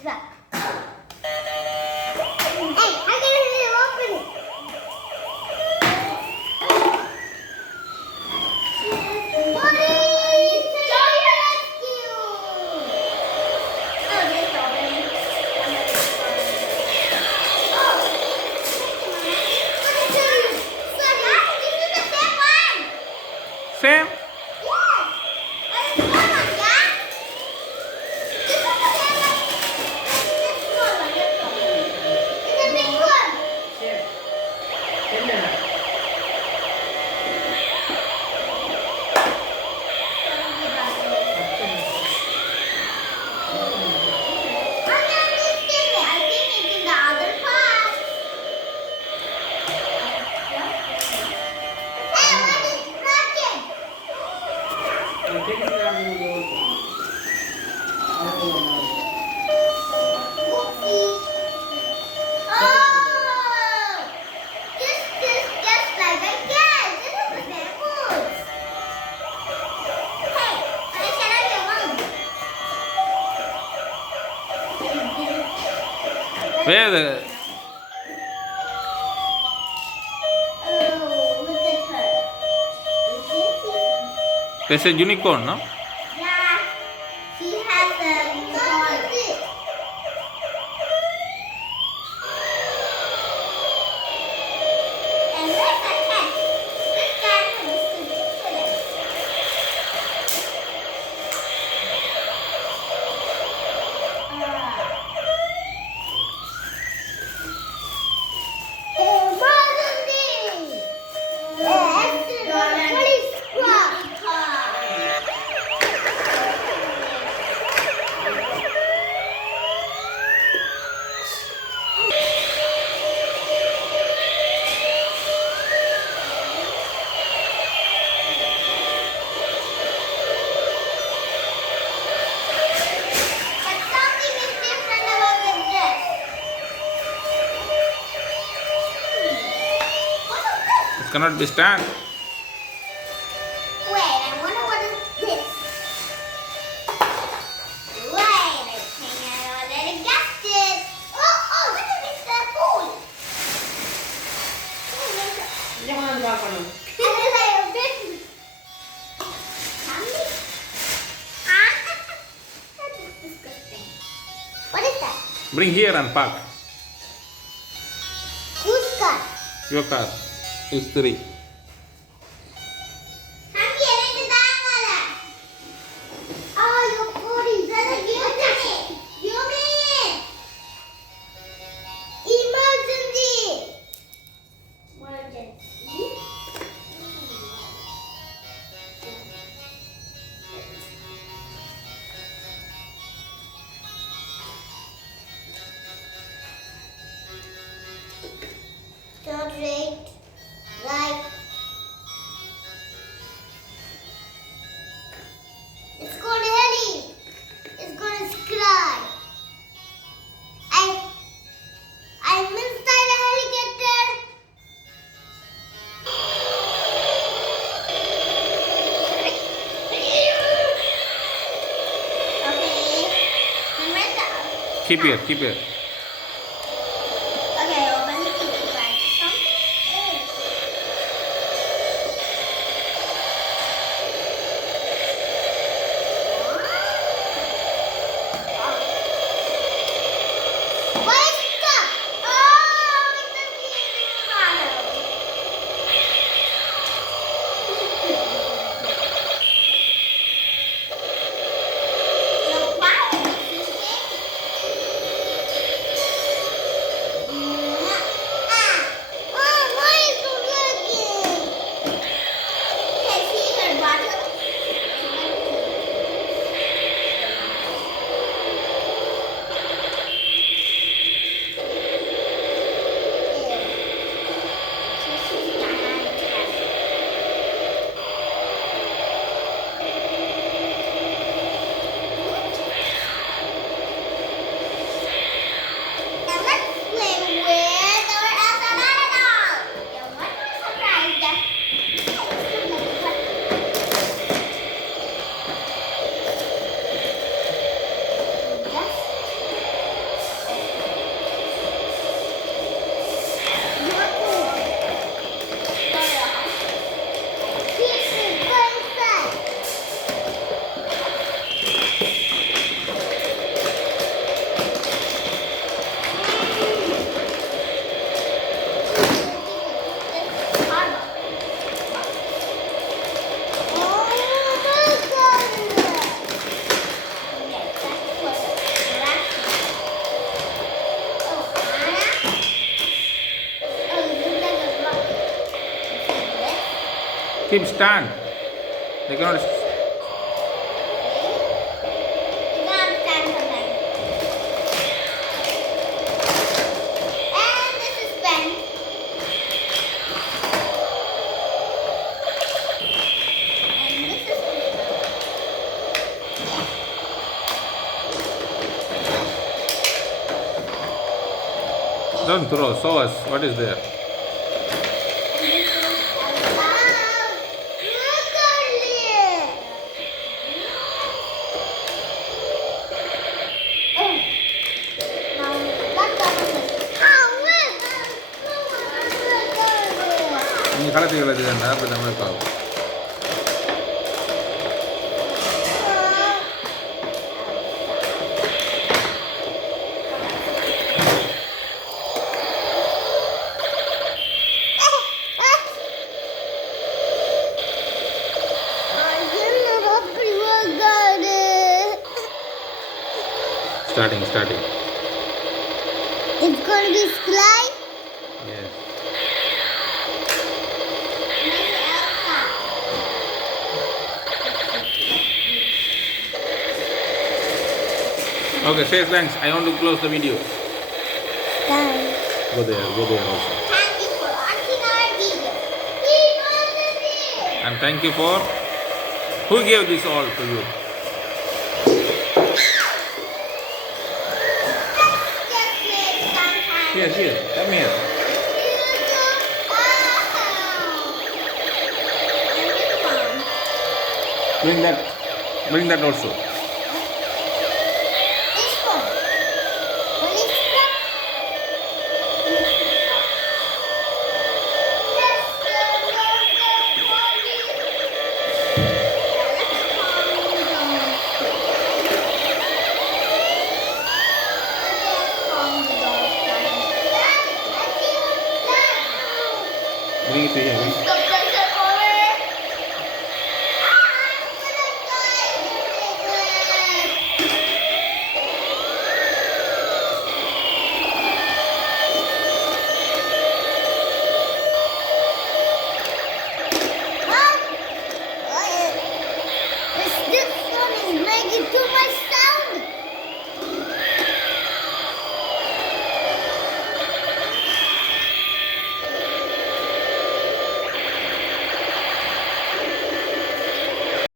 Hey, I can open it. Buddy, Johnny Rescue. Oh, there's Robin. Oh, so guys, this is the same one. Same. Yes. But it's small one, yeah? This is the same one. This small one, this small one. It's a big one. I think it's in the other part. Hey, what is broken? Oopsie. Oh! This is just like a cat. This is the same food. Hey, I can have your one. Where the Oh, look at her. You see? there's a unicorn, no? Yeah, she has a ball. And where's the cat? This cat is ridiculous. Emergency! Police squad! But something is different about the dress. What is this? It cannot be stand. Wait, I wonder what is this? Wait, I think I already guessed it. Oh, look at Mr. Pool. That is disgusting. What is that? Bring here and park. Whose car? Your car. Is 3. Happy எனக்கு தாங்கல. Oh, you goody. You mean? Emergency. Third rate, right. It's called Ellie. It's gonna cry. I'm inside the helicopter. Okay. Remember. Keep here, keep here. Okay, open the kitchen bag. Something is. What is that? Oh, it's a bleeding bottle. The fire is sinking. Keep stand. They cannot. You can't stand sometimes. And this is pen. And this is Don't throw. Show us what is there. நீங்க கலத்தி கலத்தி அப்படி நம்மளுக்கு ஆகும். Starting. It's going to be slide. Yes. Okay, say thanks. I want to close the video. Thanks. Go there also. Thank you for watching our video. Keep on the video. And thank you for who gave this all to you. Just make some time. Here, come here. Bring that also. Bring it here.